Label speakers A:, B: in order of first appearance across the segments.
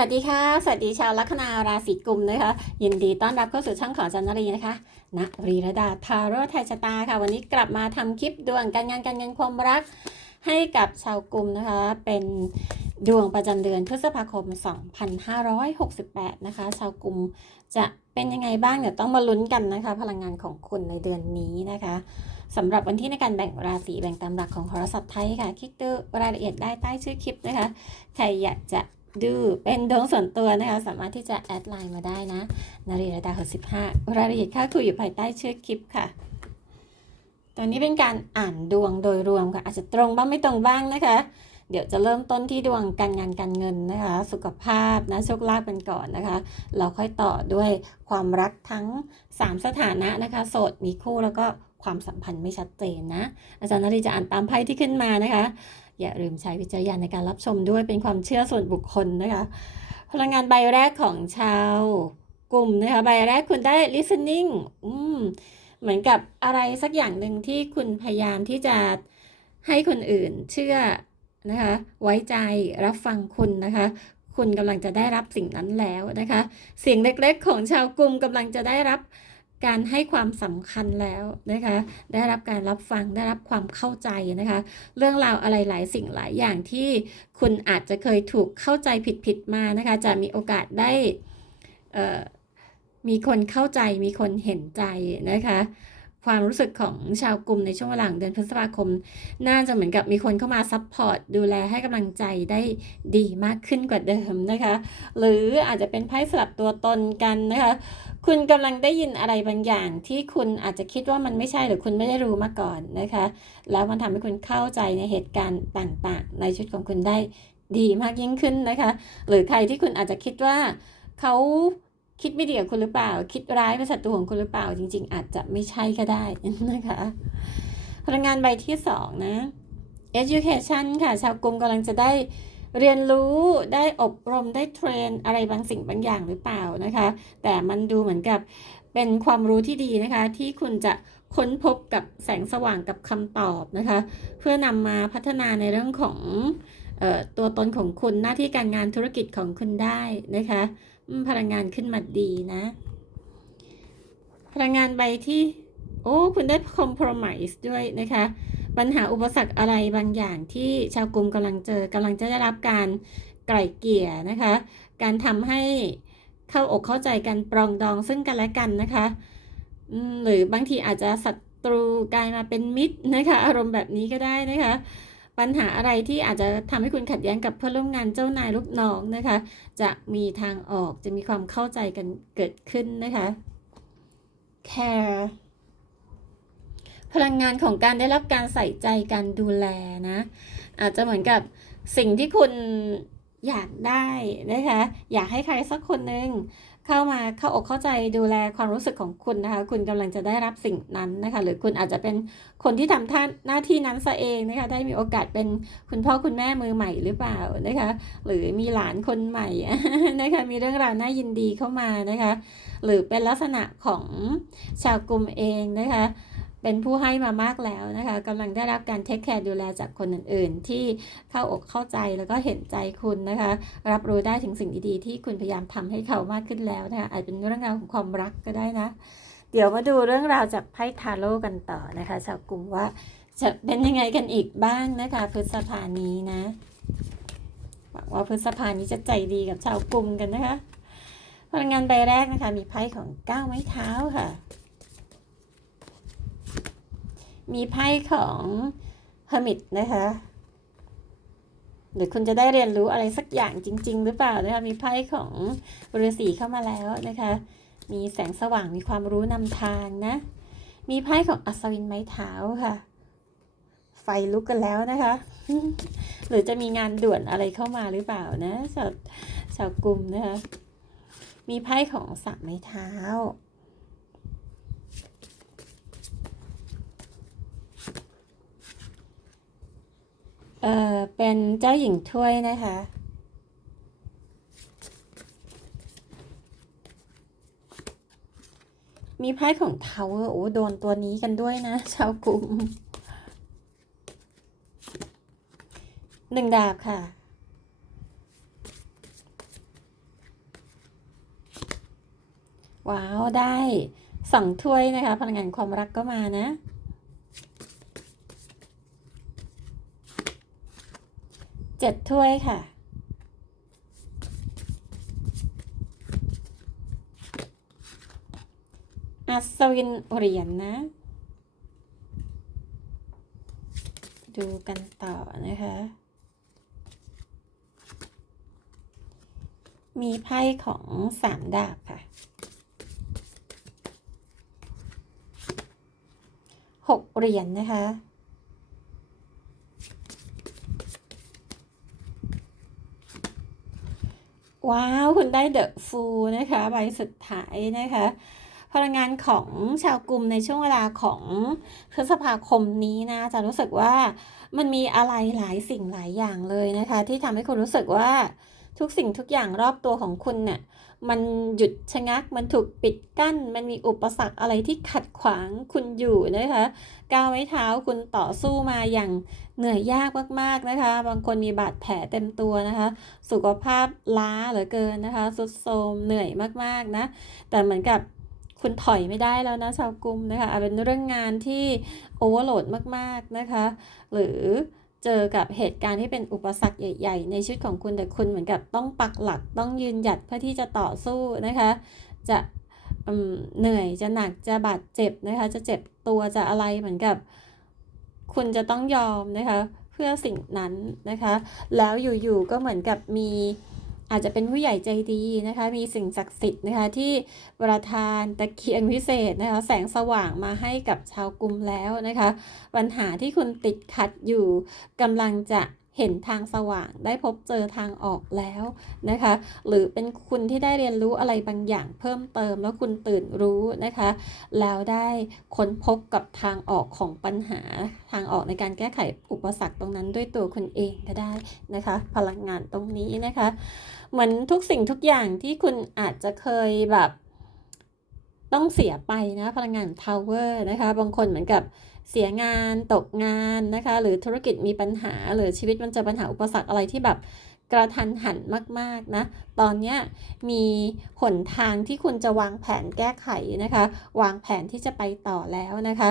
A: วัสดีค่ะ สวัสดีชาวลัคนาราศีกุมนะคะ ยินดีต้อนรับเข้าสู่ช่องของจันนรีนะคะณรีระดาทาโร่ไทยชะตาค่ะ วันนี้กลับมาทำคลิปดวงการงานการเงินความรัก ให้กับชาวกุมนะคะ เป็นดวงประจำเดือนพฤษภาคม 2568 นะคะ ชาวกุมจะเป็นยังไงบ้างเดี๋ยวต้องมาลุ้นกันนะคะ พลังงานของคุณในเดือนนี้นะคะสำหรับวันที่ในการแบ่งราศีแบ่งตามหลักของโหราศาสตร์ไทยค่ะ คลิกดูรายละเอียดได้ใต้ชื่อคลิปนะคะ ใครอยากจะ ดูเป็นดวงส่วนตัวนะคะสามารถที่จะแอดไลน์มาได้นะนารีระดาหกสิบห้ารายละเอียดค่าคุยอยู่ภายใต้ชื่อคลิปค่ะตอนนี้เป็นการอ่านดวงโดยรวมค่ะ อาจจะตรงบ้างไม่ตรงบ้างนะคะ เดี๋ยวจะเริ่มต้นที่ดวงการงานการเงินนะคะ สุขภาพนะโชคลาภกันก่อนนะคะ เราค่อยต่อด้วยความรักทั้ง 3 สถานะนะคะ โสดมีคู่แล้วก็ความสัมพันธ์ไม่ชัดเจนนะ อาจารย์นารีจะอ่านตามไพ่ที่ขึ้นมานะคะ อย่าลืมใช้วิจารณญาณในการรับชมด้วยเป็นความเชื่อส่วนบุคคลนะคะ พลังงานใบแรกของชาวกลุ่มนะคะใบแรกคุณได้ listening อืมเหมือนกับอะไรสักอย่างหนึ่งที่คุณพยายามที่จะให้คนอื่นเชื่อนะคะ ไว้ใจรับฟังคุณนะคะ คุณกำลังจะได้รับสิ่งนั้นแล้วนะคะ เสียงเล็กๆของชาวกลุ่มกำลังจะได้รับ การให้ความสำคัญแล้วนะคะ ได้รับการรับฟังได้รับความเข้าใจนะคะ เรื่องราวอะไรหลายสิ่งหลายอย่างที่คุณอาจจะเคยถูกเข้าใจผิดๆมานะคะ จะมีโอกาสได้มีคนเข้าใจมีคนเห็นใจนะคะ ความรู้สึกของชาวกลุ่มในช่วงเวลาของเดือนพฤษภาคม น่าจะเหมือนกับมีคนเข้ามาซัพพอร์ตดูแลให้กำลังใจได้ดีมากขึ้นกว่าเดิมนะคะ หรืออาจจะเป็นไพ่สลับตัวตนกันนะคะ คุณกำลังได้ยินอะไรบางอย่างที่คุณอาจจะคิดว่ามันไม่ใช่หรือคุณไม่ได้รู้มาก่อนนะคะ แล้วมันทำให้คุณเข้าใจในเหตุการณ์ต่างๆ ในชีวิตของคุณได้ดีมากยิ่งขึ้นนะคะ หรือใครที่คุณอาจจะคิดว่าเขา คิดไม่ดีกับคุณหรือเปล่า คิดร้ายเป็นศัตรูของคุณหรือเปล่า จริง ๆ อาจจะไม่ใช่ก็ได้นะคะพลังงานใบที่สองนะ education ค่ะ ชาวกรุงกำลังจะได้เรียนรู้ได้อบรมได้เทรนอะไรบางสิ่งบางอย่างหรือเปล่านะคะ แต่มันดูเหมือนกับเป็นความรู้ที่ดีนะคะ ที่คุณจะค้นพบกับแสงสว่างกับคำตอบนะคะ เพื่อนำมาพัฒนาในเรื่องของออตัวตนของคุณหน้าที่การงานธุรกิจของคุณได้นะคะ พลังงานขึ้นมาดีนะ พลังงานใบที่ โอ้ คุณได้ compromise ด้วยนะคะ ปัญหาอุปสรรคอะไรบางอย่างที่ชาวกลุ่มกำลังเจอกำลังจะได้รับการไกล่เกลี่ยนะคะ การทำให้เข้าอกเข้าใจกันปรองดองซึ่งกันและกันนะคะ หรือบางทีอาจจะศัตรูกลายมาเป็นมิตรนะคะ อารมณ์แบบนี้ก็ได้นะคะ ปัญหาอะไรที่อาจจะทำให้คุณขัดแย้งกับเพื่อนร่วมงานเจ้านายลูกน้องนะคะ จะมีทางออกจะมีความเข้าใจกันเกิดขึ้นนะคะ care พลังงานของการได้รับการใส่ใจการดูแลนะ อาจจะเหมือนกับสิ่งที่คุณอยากได้นะคะ อยากให้ใครสักคนหนึ่ง เข้ามาเข้าอกเข้าใจดูแลความรู้สึกของคุณนะคะ คุณกำลังจะได้รับสิ่งนั้นนะคะ หรือคุณอาจจะเป็นคนที่ทำท่านหน้าที่นั้นซะเองนะคะ ได้มีโอกาสเป็นคุณพ่อคุณแม่มือใหม่หรือเปล่านะคะ หรือมีหลานคนใหม่นะคะ มีเรื่องราวน่ายินดีเข้ามานะคะ หรือเป็นลักษณะของชาวกลุ่มเองนะคะ เป็นผู้ให้มามากแล้วนะคะกำลังได้รับการเทคแคร์ดูแลจากคนอื่น ๆ ที่เข้าอกเข้าใจแล้วก็เห็นใจคุณนะคะ รับรู้ได้ถึงสิ่งดีๆ ที่คุณพยายามทำให้เขามากขึ้นแล้วนะคะอาจเป็นเรื่องราวของความรักก็ได้นะ เดี๋ยวมาดูเรื่องราวจากไพ่ทาโร่กันต่อนะคะชาวกลุ่มว่าจะเป็นยังไงกันอีกบ้างนะคะพฤษภานี้นะหวังว่าพฤษภานี้จะใจดีกับชาวกลุ่มกันนะคะพลังงานใบแรกนะคะ มีไพ่ของก้าวไม้เท้าค่ะ มีไพ่ของเฮอร์มิตนะคะหรือคุณจะได้เรียนรู้อะไรสักอย่างจริง ๆ หรือเปล่านะคะมีไพ่ของฤาษีเข้ามาแล้วนะคะ มีแสงสว่างมีความรู้นำทางนะ มีไพ่ของอัศวินไม้เท้าค่ะ ไฟลุกกันแล้วนะคะ หรือจะมีงานด่วนอะไรเข้ามาหรือเปล่านะชาวชาวกลุ่มนะคะมีไพ่ของสับไม้เท้า เอ่อ เป็นเจ้าหญิงถ้วยนะคะ มีไพ่ของเทาวอร์โอ้โดนตัวนี้กันด้วยนะ ชาวกลุ่มหนึ่งดาบค่ะ ว้าว ได้สองถ้วยนะคะ พลังงานความรักก็มานะ เจ็ดถ้วยค่ะ อัศวินเหรียญนนะ ดูกันต่อนะคะ มีไพ่ของสามดาบค่ะหกเหรียญนะคะ ว้าวคุณได้เดอะฟูนะคะใบสุดท้ายนะคะพลังงานของชาวกลุ่มในช่วงเวลาของพฤษภาคมนี้นะจะรู้สึกว่ามันมีอะไรหลายสิ่งหลายอย่างเลยนะคะ ที่ทำให้คุณรู้สึกว่า ทุกสิ่งทุกอย่างรอบตัวของคุณเนี่ยมันหยุดชะงัก มันถูกปิดกั้น มันมีอุปสรรคอะไรที่ขัดขวางคุณอยู่นะคะก้าวไม้เท้าคุณต่อสู้มาอย่างเหนื่อยยากมากๆนะคะ บางคนมีบาดแผลเต็มตัวนะคะ สุขภาพล้าเหลือเกินนะคะสุดโทมเหนื่อยมากๆนะ แต่เหมือนกับคุณถอยไม่ได้แล้วนะชาวกรุมนะคะอาเป็นเรื่องงานที่โอเวอร์โหลดมากๆนะคะ หรือ เจอกับเหตุการณ์ที่เป็นอุปสรรคใหญ่ ๆ ในชีวิตของคุณแต่คุณเหมือนกับต้องปักหลักต้องยืนหยัดเพื่อที่จะต่อสู้นะคะ จะเหนื่อยจะหนักจะบาดเจ็บนะคะ จะเจ็บตัวจะอะไรเหมือนกับ คุณจะต้องยอมนะคะ เพื่อสิ่งนั้นนะคะ แล้วอยู่ๆก็เหมือนกับมี อาจจะเป็นผู้ใหญ่ใจดีนะคะ มีสิ่งศักดิ์สิทธิ์นะคะที่ประทานตะเกียงวิเศษนะคะ แสงสว่างมาให้กับชาวกรุมแล้วนะคะ ปัญหาที่คุณติดขัดอยู่กำลังจะเห็นทางสว่างได้พบเจอทางออกแล้วนะคะ หรือเป็นคุณที่ได้เรียนรู้อะไรบางอย่างเพิ่มเติมแล้วคุณตื่นรู้นะคะ แล้วได้ค้นพบกับทางออกของปัญหาทางออกในการแก้ไขอุปสรรคตรงนั้นด้วยตัวคุณเองก็ได้นะคะ พลังงานตรงนี้นะคะ เหมือนทุกสิ่งทุกอย่างที่คุณอาจจะเคยแบบ ต้องเสียไปนะ พลังงานทาวเวอร์นะคะ บางคนเหมือนกับเสียงานตกงานนะคะ หรือธุรกิจมีปัญหา หรือชีวิตมันเจอปัญหาอุปสรรคอะไรที่แบบกระทันหันมาก ๆ นะ ตอนนี้มีหนทางที่คุณจะวางแผนแก้ไขนะคะ วางแผนที่จะไปต่อแล้วนะคะ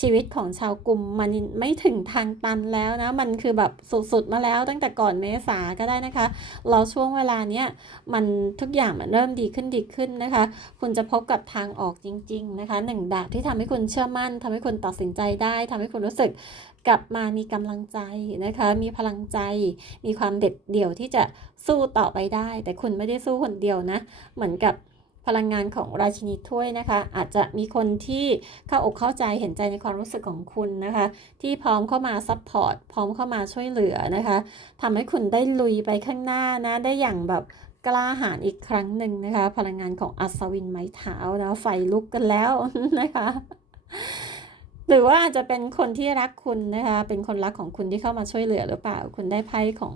A: ชีวิตของชาวกลุ่มมันไม่ถึงทางตันแล้วนะ มันคือแบบสุดๆมาแล้วตั้งแต่ก่อนเมษาก็ได้นะคะเราช่วงเวลาเนี้ยมันทุกอย่างมันเริ่มดีขึ้นดีขึ้นนะคะ คุณจะพบกับทางออกจริง ๆนะคะหนึ่งดาบที่ทำให้คุณเชื่อมั่นทำให้คุณตัดสินใจได้ทำให้คุณรู้สึกกลับมามีกำลังใจนะคะ มีพลังใจ มีความเด็ดเดี่ยวที่จะ สู้ต่อไปได้ แต่คุณไม่ได้สู้คนเดียวนะ เหมือนกับพลังงานของราชินีถ้วยนะคะ อาจจะมีคนที่เข้าอกเข้าใจเห็นใจในความรู้สึกของคุณนะคะ ที่พร้อมเข้ามาซัพพอร์ตพร้อมเข้ามาช่วยเหลือนะคะทำให้คุณได้ลุยไปข้างหน้านะได้อย่างแบบกล้าหาญอีกครั้งหนึ่งนะคะ พลังงานของอัศวินไม้เท้านะไฟลุกกันแล้วนะคะ หรือว่าอาจจะเป็นคนที่รักคุณนะคะ เป็นคนรักของคุณที่เข้ามาช่วยเหลือหรือเปล่า คุณได้ไพ่ของ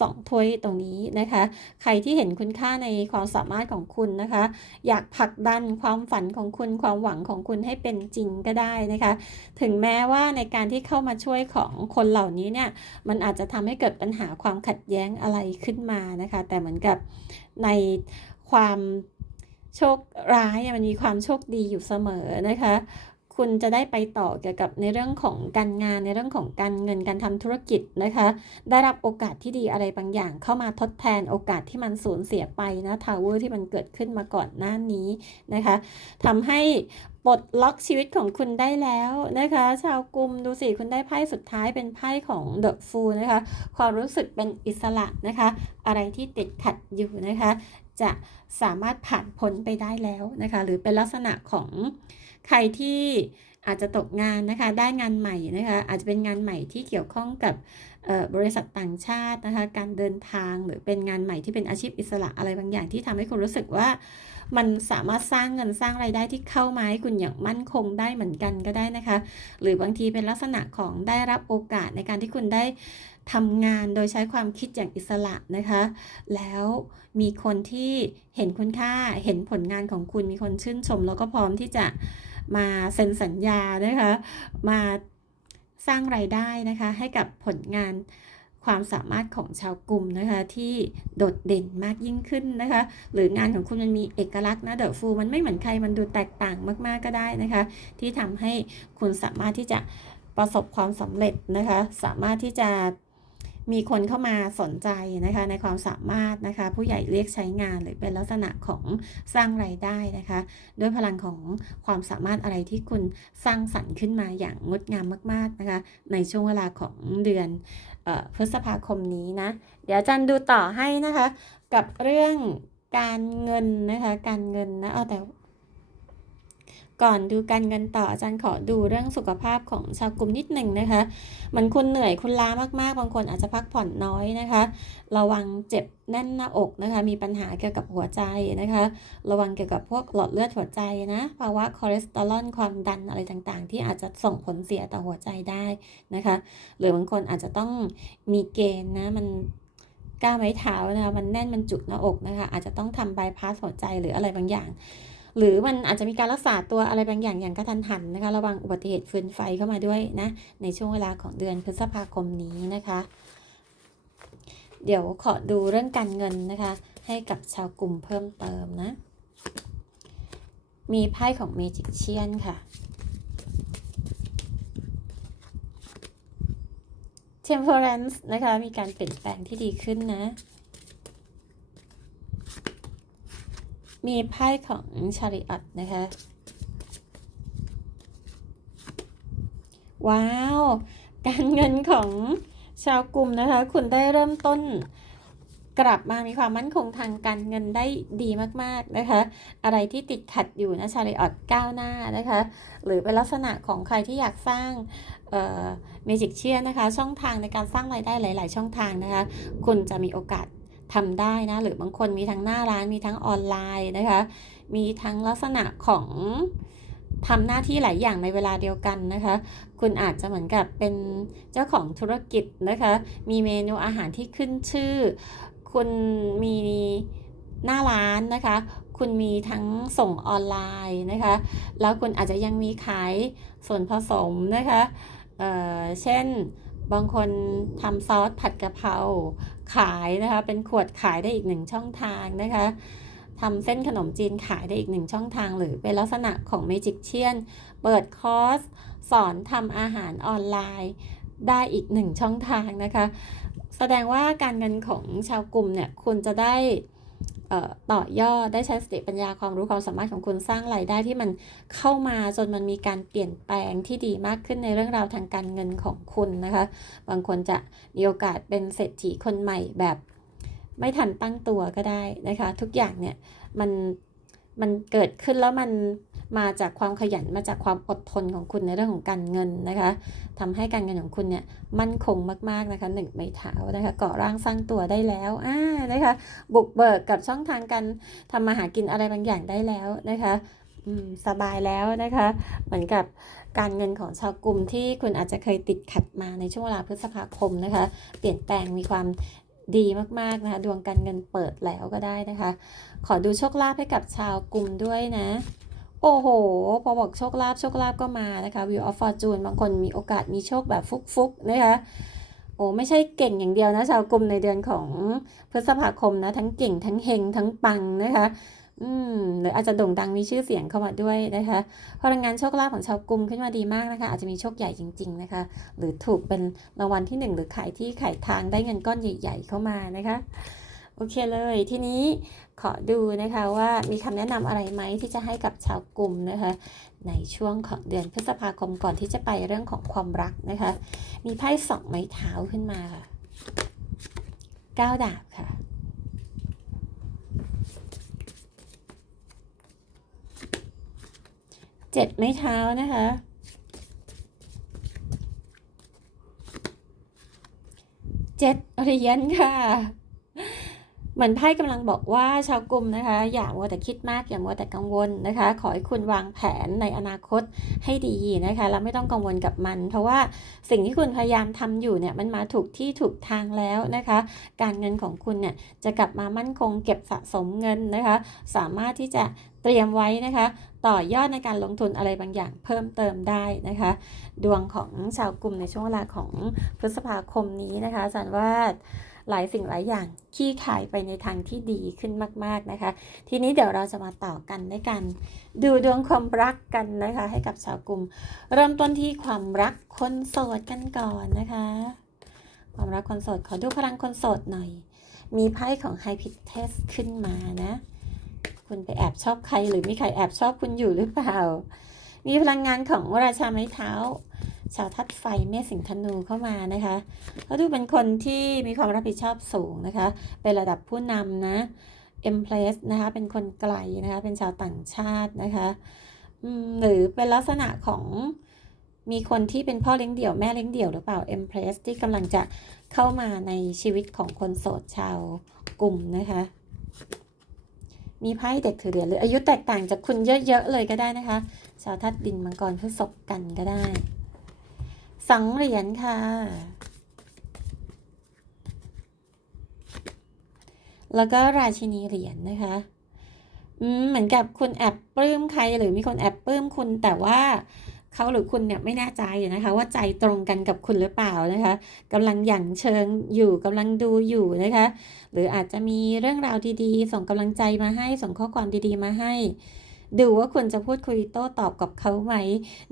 A: สองถ้วยตรงนี้นะคะ ใครที่เห็นคุณค่าในความสามารถของคุณนะคะ อยากผลักดันความฝันของคุณความหวังของคุณให้เป็นจริงก็ได้นะคะ ถึงแม้ว่าในการที่เข้ามาช่วยของคนเหล่านี้เนี่ย มันอาจจะทำให้เกิดปัญหาความขัดแย้งอะไรขึ้นมานะคะ แต่เหมือนกับในความโชคร้ายมันมีความโชคดีอยู่เสมอนะคะ คุณจะได้ไปต่อเกี่ยวกับในเรื่องของการงานในเรื่องของการเงินการทำธุรกิจนะคะ ได้รับโอกาสที่ดีอะไรบางอย่าง เข้ามาทดแทนโอกาสที่มันสูญเสียไปนะทาวเวอร์ที่มันเกิดขึ้นมาก่อนหน้านี้นะคะทำให้ปลดล็อกชีวิตของคุณได้แล้วนะคะ ชาวกลุ่มดูสิคุณได้ไพ่สุดท้ายเป็นไพ่ของเดอะฟูนะคะ ความรู้สึกเป็นอิสระนะคะ อะไรที่ติดขัดอยู่นะคะ จะสามารถผ่านพ้นไปได้แล้วนะคะ หรือเป็นลักษณะของ ใครที่อาจจะตกงานนะคะได้งานใหม่นะคะอาจจะเป็นงานใหม่ที่เกี่ยวข้องกับบริษัทต่างชาตินะคะการเดินทางหรือเป็นงานใหม่ที่เป็นอาชีพอิสระอะไรบางอย่างที่ทำให้คุณรู้สึกว่า มันสามารถสร้างเงินสร้างไรายได้ที่เข้ามาให้คุณอย่างมั่นคงได้เหมือนกันก็ได้นะคะ หรือบางทีเป็นลักษณะของได้รับโอกาสในการที่คุณได้ทำงานโดยใช้ความคิดอย่างอิสระนะคะ แล้วมีคนที่เห็นคุณค่าเห็นผลงานของคุณมีคนชื่นชม แล้วก็พร้อมที่จะ มาเซ็นสัญญานะคะมาสร้างไรายได้นะคะให้กับผลงานความสามารถของชาวกลุ่มนะคะที่โดดเด่นมากยิ่งขึ้นนะคะ หรืองานของคุณมันมีเอกลักษณ์นะเดอะฟูมันไม่เหมือนใครมันดูแตกต่างมากๆก็ได้นะคะ ที่ทำให้คุณสามารถที่จะประสบความสำเร็จนะคะ สามารถที่จะ มีคนเข้ามาสนใจนะคะในความสามารถนะคะผู้ใหญ่เรียกใช้งานหรือเป็นลักษณะของสร้างไรายได้นะคะด้วยพลังของความสามารถอะไรที่คุณสร้างสรรค์ขึ้นมาอย่างงดงามมากๆนะคะในช่วงเวลาของเดือนออพฤษภาคมนี้นะเดี๋ยวจันดูต่อให้นะคะกับเรื่องการเงินนะคะการเงินนะเอาแต่ ก่อนดูการเงินต่ออาจารย์ขอดูเรื่องสุขภาพของชาวกลุ่มนิดหนึ่งนะคะเหมันคุณเหนื่อยคุณล้ามากๆ บางคนอาจจะพักผ่อนน้อยนะคะ ระวังเจ็บแน่นหน้าอกนะคะ มีปัญหาเกี่ยวกับหัวใจนะคะ ระวังเกี่ยวกับพวกหลอดเลือดหัวใจนะภาวะคอเลสเตอรอลความดันอะไรต่างๆ ที่อาจจะส่งผลเสียต่อหัวใจได้นะคะ หรือบางคนอาจจะต้องมีเกณฑ์นะมันกล้ามไม้เท้านะคะมันแน่นมันจุกหน้าอกนะคะ อาจจะต้องทำบายพาสหัวใจหรืออะไรบางอย่าง หรือมันอาจจะมีการรักษาตัวอะไรบางอย่างอย่างกระทันหันนะคะ ระวังอุบัติเหตุฟืนไฟเข้ามาด้วยนะ ในช่วงเวลาของเดือนพฤษภาคมนี้นะคะ เดี๋ยวขอดูเรื่องการเงินนะคะ ให้กับชาวกลุ่มเพิ่มเติมนะ มีไพ่ของเมจิกเชียนค่ะ Temperance นะคะ มีการเปลี่ยนแปลงที่ดีขึ้นนะ มีไพ่ของชาริอ t นะคะ ว้าว การเงินของชาวกลุ่มนะคะ คุณได้เริ่มต้นกลับมามีความมั่นคงทางการเงินได้ดีมากๆนะคะ อะไรที่ติดขัดอยู่นะชาริออตก้าวหน้านะคะ หรือเป็นลักษณะของใครที่อยากสร้างเมจิกเชียนะคะ ช่องทางในการสร้างรายได้หลาย ๆ ช่องทางนะคะ คุณจะมีโอกาส ทำได้นะ หรือบางคนมีทั้งหน้าร้านมีทั้งออนไลน์นะคะ มีทั้งลักษณะของทำหน้าที่หลายอย่างในเวลาเดียวกันนะคะ คุณอาจจะเหมือนกับเป็นเจ้าของธุรกิจนะคะ มีเมนูอาหารที่ขึ้นชื่อ คุณมีหน้าร้านนะคะ คุณมีทั้งส่งออนไลน์นะคะ แล้วคุณอาจจะยังมีขายส่วนผสมนะคะเอ่อเช่นบางคนทำซอสผัดกะเพรา ขายนะคะ เป็นขวดขายได้อีกหนึ่งช่องทางนะคะทำเส้นขนมจีนขายได้อีกหนึ่งช่องทาง หรือเป็นลักษณะของเมจิกเชียนเปิดคอร์สสอนทำอาหารออนไลน์ได้อีกหนึ่งช่องทางนะคะ แสดงว่าการเงินของชาวกลุ่มเนี่ยคุณจะได้ ต่อยอดได้ใช้สติปัญญาความรู้ความสามารถของคุณสร้างรายได้ที่มันเข้ามาจนมันมีการเปลี่ยนแปลงที่ดีมากขึ้นในเรื่องราวทางการเงินของคุณนะคะ บางคนจะมีโอกาสเป็นเศรษฐีคนใหม่แบบไม่ทันตั้งตัวก็ได้นะคะ ทุกอย่างเนี่ยมันมันเกิดขึ้นแล้วมัน มาจากความขยันมาจากความอดทนของคุณในเรื่องของการเงินนะคะทำให้การเงินของคุณเนี่ยมั่นคงมากๆนะคะหนึ่งไม้เท้านะคะเก่อร่างสร้างตัวได้แล้วอ่านะคะบุกเบิกกับช่องทางการทำมาหากินอะไรบางอย่างได้แล้วนะคะอืมสบายแล้วนะคะ เหมือนกับการเงินของชาวกลุ่มที่คุณอาจจะเคยติดขัดมาในช่วงเวลาพฤษภาคมนะคะ เปลี่ยนแปลงมีความดีมากๆนะคะ ดวงการเงินเปิดแล้วก็ได้นะคะ ขอดูโชคลาภให้กับชาวกลุ่มด้วยนะ โอ้โห พอบอกโชคลาภโชคลาภก็มานะคะ View of Fortune บางคนมีโอกาสมีโชคแบบฟุกๆนะคะโอ้ไม่ใช่เก่งอย่างเดียวนะชาวกลุ่มในเดือนของพฤษภาคมนะ ทั้งเก่งทั้งเฮงทั้งปังนะคะอืมหรืออาจจะโด่งดังมีชื่อเสียงเข้ามาด้วยนะคะพลังงานโชคลาภของชาวกลุ่มขึ้นมาดีมากนะคะ อาจจะมีโชคใหญ่จริง ๆนะคะ หรือถูกเป็นรางวัลที่หนึ่งหรือขายที่ขายทางได้เงินก้อนใหญ่ ๆ เข้ามานะคะ โอเคเลยทีนี้ ขอดูนะคะว่ามีคำแนะนำอะไรไหมที่จะให้กับชาวกลุ่มนะคะ ในช่วงของเดือนพฤษภาคมก่อนที่จะไปเรื่องของความรักนะคะ มีไพ่สองไม้เท้าขึ้นมาค่ะเก้าดาบค่ะเจ็ดไม้เท้านะคะเจ็ดเหรียญค่ะ เหมือนไพ่กำลังบอกว่าชาวกลุ่มนะคะ อย่ามัวแต่คิดมากอย่ามัวแต่กังวลนะคะ ขอให้คุณวางแผนในอนาคตให้ดีนะคะแล้วไม่ต้องกังวลกับมัน เพราะว่าสิ่งที่คุณพยายามทำอยู่เนี่ยมันมาถูกที่ถูกทางแล้วนะคะ การเงินของคุณเนี่ยจะกลับมามั่นคงเก็บสะสมเงินนะคะ สามารถที่จะเตรียมไว้นะคะ ต่อยอดในการลงทุนอะไรบางอย่างเพิ่มเติมได้นะคะ ดวงของชาวกลุ่มในช่วงเวลาของพฤษภาคมนี้นะคะอาจารย์ว่า หลายสิ่งหลายอย่างขี้ขายไปในทางที่ดีขึ้นมาก ๆนะคะ ทีนี้เดี๋ยวเราจะมาต่อกันด้วยกัน ดูดวงความรักกันนะคะ ให้กับชาวกลุ่ม เริ่มต้นที่ความรักคนโสดกันก่อนนะคะ ความรักคนโสดขอดูพลังคนโสดหน่อย มีไพ่ของไฮพิเทสขึ้นมานะ คุณไปแอบชอบใครหรือมีใครแอบชอบคุณอยู่หรือเปล่า มีพลังงานของราชาไม้เท้า ชาวทัดไฟเมษสิงธนูเข้ามานะคะเขาดูเป็นคนที่มีความรับผิดชอบสูงนะคะ เป็นระดับผู้นำนะ e m p r e s s นะคะ เป็นคนไกลนะคะ เป็นชาวต่างชาตินะคะหรือเป็นลักษณะของมีคนที่เป็นพ่อเลี้ยงเดี่ยวแม่เลี้ยงเดี่ยวหรือเปล่า e m p r e s s ที่กำลังจะเข้ามาในชีวิตของคนโสดชาวกลุ่มนะคะ มีไพ่เด็กถือเหรียญหรืออายุแตกต่างจากคุณเยอะๆเลยก็ได้นะคะ ชาวทัดดินมังกรพฤษภกันก็ได้ สองเหรียญค่ะ แล้วก็ราชินีเหรียญนะคะอืมเหมือนกับคุณแอบปลื้มใครหรือมีคนแอบปลื้มคุณแต่ว่าเขาหรือคุณเนี่ยไม่แน่ใจนะคะ ว่าใจตรงกันกับคุณหรือเปล่านะคะกำลังหยั่งเชิงอยู่กำลังดูอยู่นะคะ หรืออาจจะมีเรื่องราวดีๆ ส่งกำลังใจมาให้ส่งข้อความดีๆมาให้ ดูว่าคุณจะพูดคุยโต้ตอบกับเขาไหม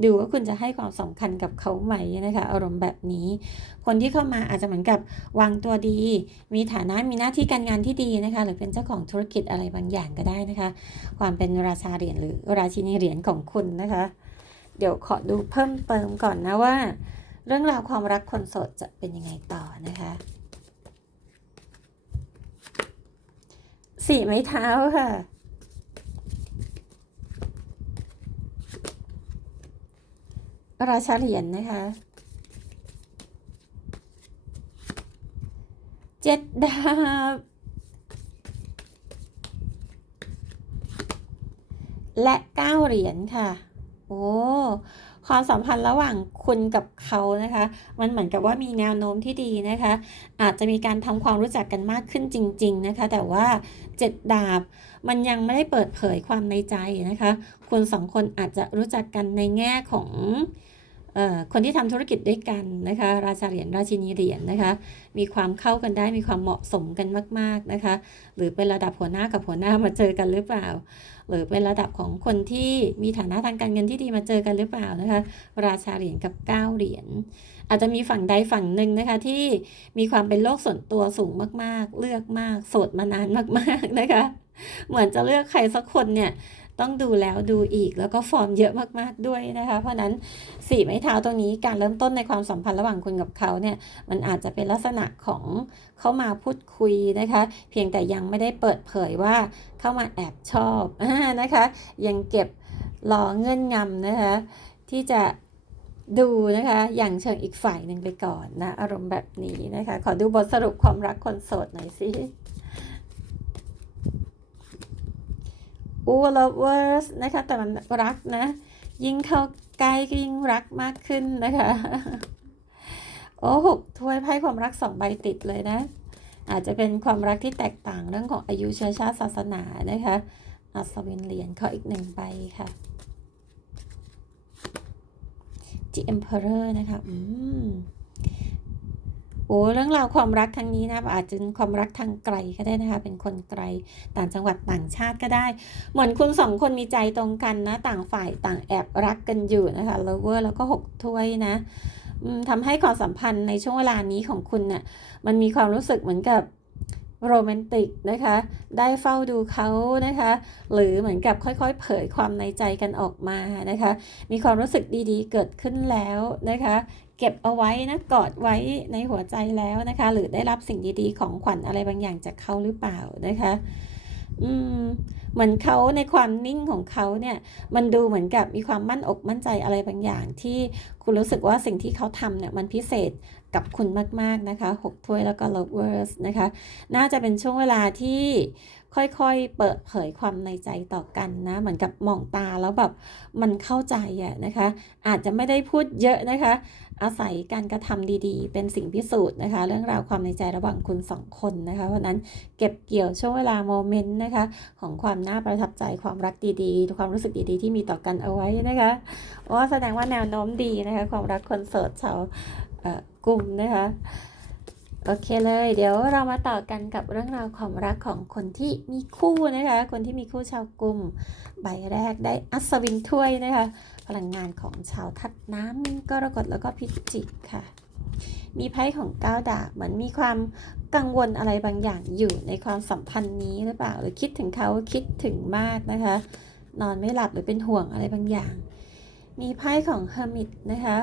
A: ดูว่าคุณจะให้ความสำคัญกับเขาไหมนะคะอารมณ์แบบนี้ คนที่เข้ามาอาจจะเหมือนกับวางตัวดี มีฐานะมีหน้าที่การงานที่ดีนะคะ หรือเป็นเจ้าของธุรกิจอะไรบางอย่างก็ได้นะคะ ความเป็นราชาเหรียญหรือราชินีเหรียญของคุณนะคะ เดี๋ยวขอดูเพิ่มเติมก่อนนะว่า เรื่องราวความรักคนโสดจะเป็นยังไงต่อนะคะสี่ไม้เท้าค่ะ ราชาเหรียญนะคะเจ็ดดาบ และเก้าเหรียญค่ะ โอ้ความสัมพันธ์ระหว่างคุณกับเขานะคะ มันเหมือนกับว่ามีแนวโน้มที่ดีนะคะ อาจจะมีการทำความรู้จักกันมากขึ้นจริง ๆนะคะ แต่ว่าเจ็ดดาบมันยังไม่ได้เปิดเผยความในใจนะคะ คุณสองคนอาจจะรู้จักกันในแง่ของ คนที่ทำธุรกิจด้วยกันนะคะ ราชาเหรียญราชินีเหรียญนะคะ มีความเข้ากันได้มีความเหมาะสมกันมาก ๆนะคะ หรือเป็นระดับหัวหน้ากับหัวหน้ามาเจอกันหรือเปล่า หรือเป็นระดับของคนที่มีฐานะทางการเงินที่ดีมาเจอกันหรือเปล่านะคะ ราชาเหรียญกับเก้าเหรียญอาจจะมีฝั่งใดฝั่งหนึ่งนะคะที่มีความเป็นโลกส่วนตัวสูงมาก ๆ เลือกมาก โสดมานานมาก ๆนะคะ เหมือนจะเลือกใครสักคนเนี่ย ต้องดูแล้วดูอีกแล้วก็ฟอร์มเยอะมากๆด้วยนะคะ เพราะนั้นสี่ไม้เท้าตรงนี้การเริ่มต้นในความสัมพันธ์ระหว่างคุณกับเขาเนี่ยมันอาจจะเป็นลักษณะของเข้ามาพูดคุยนะคะ เพียงแต่ยังไม่ได้เปิดเผยว่าเข้ามาแอบชอบนะคะ ยังเก็บรอเงื่อนงำนะคะ ที่จะดูนะคะ อย่างเชิงอีกฝ่ายหนึ่งไปก่อนนะ อารมณ์แบบนี้นะคะ ขอดูบทสรุปความรักคนโสดหน่อยสิ อูลเวอร์สนะคะแต่มันรักนะ ยิ่งเข้าใกล้ก็ยิ่งรักมากขึ้นนะคะ โอ้หกถ้วยไพ่ความรักสองใบติดเลยนะ อาจจะเป็นความรักที่แตกต่างเรื่องของอายุเชื้อชาติศาสนานะคะอัศวินเหรียญขออีกหนึ่งใบค่ะ The Emperor นะคะ อืม อ้เรื่องราวความรักทางนี้นะอาจจะเป็นความรักทางไกลก็ได้นะคะ เป็นคนไกล ต่างจังหวัดต่างชาติก็ได้ เหมือนคุณสองคนมีใจตรงกันนะ ต่างฝ่ายต่างแอบรักกันอยู่นะคะ Lover แล้วก็หกถ้วยนะอืมทำให้ความสัมพันธ์ในช่วงเวลานี้ของคุณเนะ่ยมันมีความรู้สึกเหมือนกับโรแมนติกนะคะ ได้เฝ้าดูเขานะคะ หรือเหมือนกับค่อยๆ เผยความในใจกันออกมานะคะ มีความรู้สึกดีๆ เกิดขึ้นแล้วนะคะเก็บเอาไว้นะกอดไว้ในหัวใจแล้วนะคะ หรือได้รับสิ่งดีๆของขวัญอะไรบางอย่างจากเขาหรือเปล่านะคะ อืมเหมือนเขาในความนิ่งของเขาเนี่ย มันดูเหมือนกับมีความมั่นอกมั่นใจอะไรบางอย่าง ที่คุณรู้สึกว่าสิ่งที่เขาทำเนี่ยมันพิเศษกับคุณมากๆนะคะ6ถ้วยแล้วก็ lovers นะคะ น่าจะเป็นช่วงเวลาที่ ค่อยๆ เปิดเผยความในใจต่อกันนะ เหมือนกับมองตาแล้วแบบมันเข้าใจอะนะคะ อาจจะไม่ได้พูดเยอะนะคะ อาศัยการกระทำดีๆ เป็นสิ่งพิสูจน์นะคะ เรื่องราวความในใจระหว่างคุณสองคนนะคะ เพราะนั้นเก็บเกี่ยวช่วงเวลาโมเมนต์นะคะ ของความน่าประทับใจความรักดีๆ ความรู้สึกดีๆ ที่มีต่อกันเอาไว้นะคะว่าแสดงว่าแนวโน้มดีนะคะ ความรักคนโสดชาวกลุ่มนะคะ โอเคเลยเดี๋ยวเรามาต่อกันกับเรื่องราวความรักของคนที่มีคู่นะคะ คนที่มีคู่ชาวกลุ่ม ใบแรกได้อัศวินถ้วยนะคะ พลังงานของชาวทัดน้ำมีกรกฎแล้วก็พิจิกค่ะ มีไพ่ของก้าวดาบเหมือนมีความกังวลอะไรบางอย่างอยู่ในความสัมพันธ์นี้หรือเปล่า หรือคิดถึงเขาคิดถึงมากนะคะ นอนไม่หลับหรือเป็นห่วงอะไรบางอย่าง มีไพ่ของเฮอร์มิตนะคะ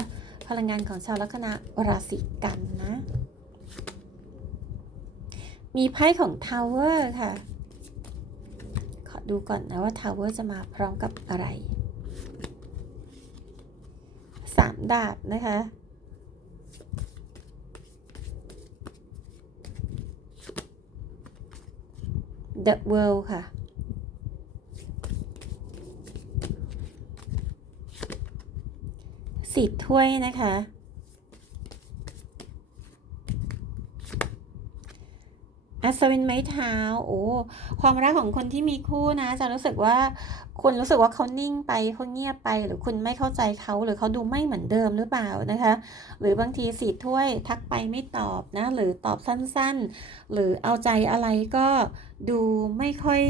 A: พลังงานของชาวลัคนาราศีกันนะ มีไพ่ของทาวเวอร์ค่ะ ขอดูก่อนนะว่าทาวเวอร์จะมาพร้อมกับอะไรสามดาบนะคะ The World ค่ะสีถ้วยนะคะ อัศวินไม้เท้า โอ้ความรักของคนที่มีคู่นะ จะรู้สึกว่าคุณรู้สึกว่าเขานิ่งไปเขาเงียบไป หรือคุณไม่เข้าใจเขาหรือเขาดูไม่เหมือนเดิมหรือเปล่านะคะ หรือบางทีสีถ้วยทักไปไม่ตอบนะ หรือตอบสั้นๆ หรือเอาใจอะไรก็ดูไม่ค่อย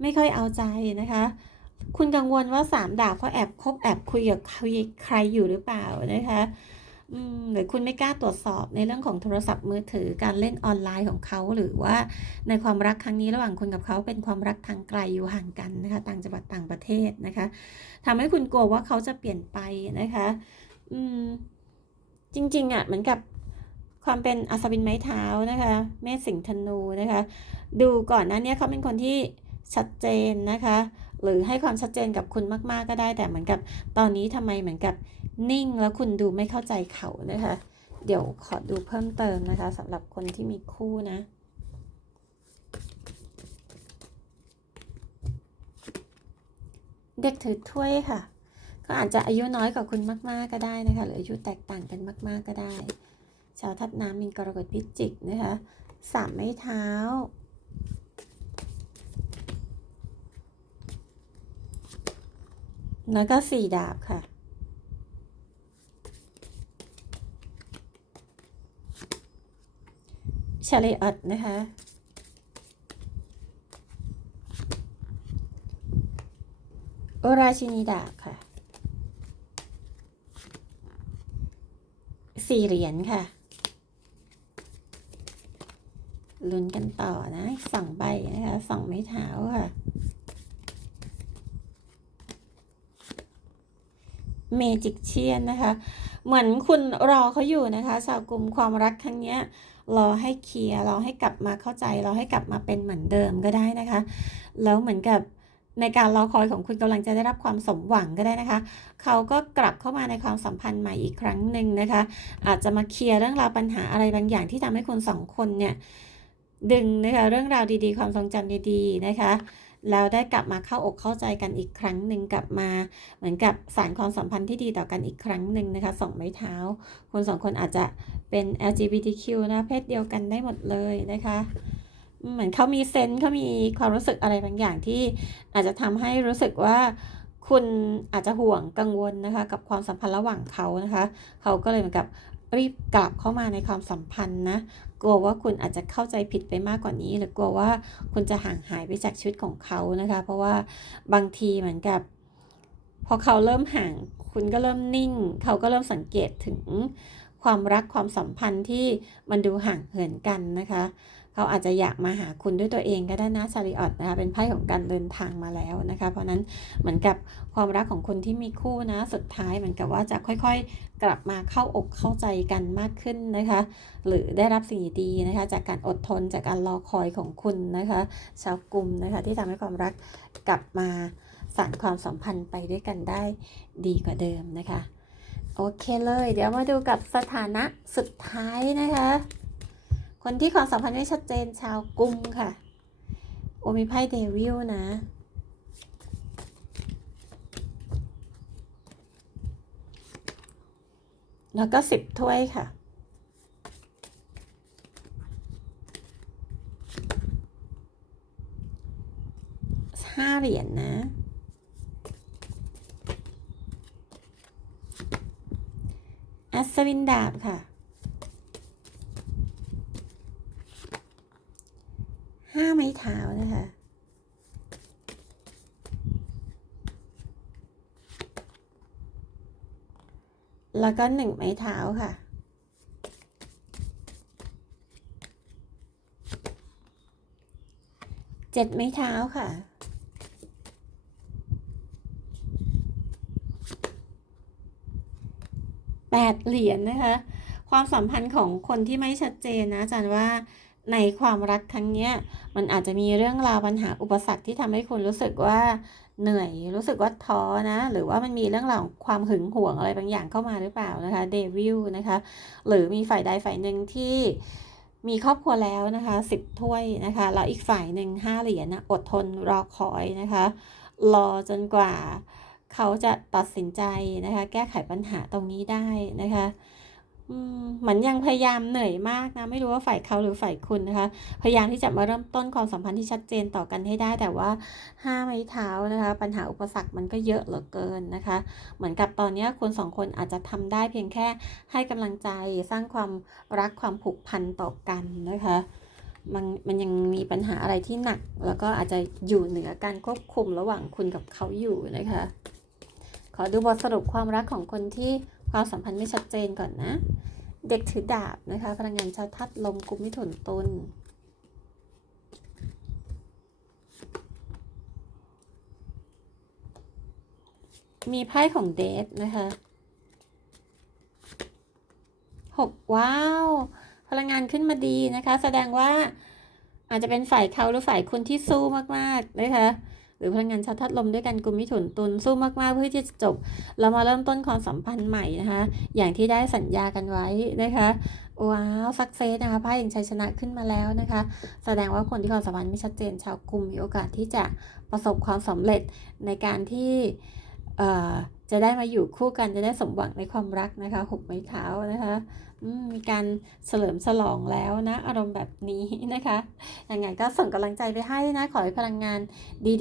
A: ไม่ค่อยเอาใจนะคะคุณกังวลว่าสามดาบเขาแอบคบแอบคุยกับใครอยู่หรือเปล่านะคะ หรือคุณไม่กล้าตรวจสอบในเรื่องของโทรศัพท์มือถือการเล่นออนไลน์ของเขาหรือว่าในความรักครั้งนี้ระหว่างคุณกับเขาเป็นความรักทางไกลอยู่ห่างกันนะคะต่างจังหวัดต่างประเทศนะคะทำให้คุณกลัวว่าเขาจะเปลี่ยนไปนะคะ อืมจริงๆอะเหมือนกับความเป็นอัศวินไม้เท้านะคะเมษสิงห์ธนูนะคะ ดูก่อนหนะเนี้ยเขาเป็นคนที่ชัดเจนนะคะ หรือให้ความชัดเจนกับคุณมาก ๆก็ได้ แต่เหมือนกับตอนนี้ทำไมเหมือนกับ นิ่งแล้วคุณดูไม่เข้าใจเขานะคะ เดี๋ยวขอดูเพิ่มเติมนะคะสำหรับคนที่มีคู่นะเด็กถือถ้วยค่ะ ก็อาจจะอายุน้อยกว่าคุณมากๆก็ได้นะคะ หรืออายุแตกต่างกันมากๆก็ได้ ชาวทัดน้ำมีกรกฎพิจิกนะคะสามไม้เท้า แล้วก็สี่ดาบค่ะ ชาเลออตนะคะโอราชินีดาบค่ะสี่เหรียญค่ะ ลุ้นกันต่อนะสองใบนะคะสองไม้เท้าค่ะ เมจิกเชียนนะคะ เหมือนคุณรอเขาอยู่นะคะชาวกลุ่มความรักครั้งเนี้ย รอให้เคลียร์รอให้กลับมาเข้าใจรอให้กลับมาเป็นเหมือนเดิมก็ได้นะคะ แล้วเหมือนกับในการรอคอยของคุณกำลังจะได้รับความสมหวังก็ได้นะคะ เขาก็กลับเข้ามาในความสัมพันธ์ใหม่อีกครั้งหนึ่งนะคะ อาจจะมาเคลียร์เรื่องราวปัญหาอะไรบางอย่างที่ทำให้คุณสองคนเนี่ยดึงนะคะเรื่องราวดีๆ ความทรงจำดีๆนะคะ แล้วได้กลับมาเข้าอกเข้าใจกันอีกครั้งหนึ่งกลับมา เหมือนกับสารความสัมพันธ์ที่ดีต่อกันอีกครั้งหนึ่งนะคะสองไม้เท้าคนสองคนอาจจะเป็น LGBTQ นะเพศเดียวกันได้หมดเลยนะคะเหมือนเขามีเซนส์เขามีความรู้สึกอะไรบางอย่างที่อาจจะทำให้รู้สึกว่าคุณอาจจะห่วงกังวลนะคะ กับความสัมพันธ์ระหว่างเขานะคะ เขาก็เลยเหมือนกับรีบกลับเข้ามาในความสัมพันธ์นะ กลัวว่าคุณอาจจะเข้าใจผิดไปมากกว่านี้ หรือกลัวว่าคุณจะห่างหายไปจากชีวิตของเขานะคะ เพราะว่าบางทีเหมือนกับ พอเขาเริ่มห่าง คุณก็เริ่มนิ่ง เขาก็เริ่มสังเกตถึงความรักความสัมพันธ์ที่มันดูห่างเหินกันนะคะ เขาอาจจะอยากมาหาคุณด้วยตัวเองก็ได้นะชาริออตนะคะเป็นไพ่ของการเดินทางมาแล้วนะคะ เพราะนั้นเหมือนกับความรักของคนที่มีคู่นะสุดท้ายเหมือนกับว่าจะค่อยๆ กลับมาเข้าอกเข้าใจกันมากขึ้นนะคะ หรือได้รับสิ่งดีๆนะคะ จากการอดทนจากการรอคอยของคุณนะคะ ชาวกลุ่มนะคะที่ทำให้ความรักกลับมาสานความสัมพันธ์ไปด้วยกันได้ดีกว่าเดิมนะคะ โอเคเลย เดี๋ยวมาดูกับสถานะสุดท้ายนะคะ คนที่ความสัมพันธ์ไม่ชัดเจนชาวกุมค่ะ โอมีไพ่เดวิลนะแล้วก็สิบถ้วยค่ะ ห้าเหรียญนะอัศวินดาบค่ะ ห้าไม้เท้านะคะแล้วก็หนึ่งไม้เท้าค่ะ เจ็ดไม้เท้าค่ะ แปดเหรียญนะคะ ความสัมพันธ์ของคนที่ไม่ชัดเจนนะอาจารย์ว่า ในความรักครั้งเนี้ยมันอาจจะมีเรื่องราวปัญหาอุปสรรคที่ทำให้คุณรู้สึกว่าเหนื่อยรู้สึกว่าท้อนะ หรือว่ามันมีเรื่องราวความหึงหวงอะไรบางอย่างเข้ามาหรือเปล่านะคะเดวิลนะคะ หรือมีฝ่ายใดฝ่ายหนึ่งที่มีครอบครัวแล้วนะคะสิบถ้วยนะคะแล้วอีกฝ่ายหนึ่งห้าเหรียญนะอดทนรอคอยนะคะ รอจนกว่าเขาจะตัดสินใจนะคะ แก้ไขปัญหาตรงนี้ได้นะคะ เหมือนยังพยายามเหนื่อยมากนะไม่รู้ว่าฝ่ายเขาหรือฝ่ายคุณนะคะ พยายามที่จะมาเริ่มต้นความสัมพันธ์ที่ชัดเจนต่อกันให้ได้ แต่ว่าห้าไม้เท้านะคะ ปัญหาอุปสรรคมันก็เยอะเหลือเกินนะคะ เหมือนกับตอนนี้คุณสองคนอาจจะทำได้เพียงแค่ให้กำลังใจสร้างความรักความผูกพันต่อกันนะคะมันมันยังมีปัญหาอะไรที่หนัก แล้วก็อาจจะอยู่เหนือการควบคุมระหว่างคุณกับเขาอยู่นะคะ ขอดูบทสรุปความรักของคนที่ ความสัมพันธ์ไม่ชัดเจนก่อนนะ เด็กถือดาบนะคะ พลังงานชาวทัดลมกุมมิถุนตุลมีไพ่ของเดทนะคะหกว้าว พลังงานขึ้นมาดีนะคะ แสดงว่าอาจจะเป็นฝ่ายเขาหรือฝ่ายคุณที่สู้มากๆนะคะ หรือพลังงานชาวทัดลมด้วยกันกุมมิถุนตุลสู้มากๆเพื่อที่จะจบ เรามาเริ่มต้นความสัมพันธ์ใหม่นะคะ อย่างที่ได้สัญญากันไว้นะคะว้าวสักเซสนะคะไพ่แห่งชัยชนะขึ้นมาแล้วนะคะ แสดงว่าคนที่ความสัมพันธ์ไม่ชัดเจนชาวกลุ่มมีโอกาสที่จะประสบความสำเร็จในการที่เอ่อจะได้มาอยู่คู่กันจะได้สมหวังในความรักนะคะหกไม้เท้านะคะ มีการเฉลิมฉลองแล้วนะ อารมณ์แบบนี้นะคะยังไงก็ส่งกำลังใจไปให้นะ ขอให้พลังงาน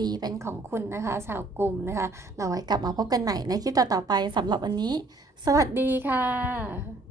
A: ดีๆ เป็นของคุณนะคะ ชาวกลุ่มนะคะ เราไว้กลับมาพบกันใหม่ในคลิปต่อๆไปสำหรับวันนี้ สวัสดีค่ะ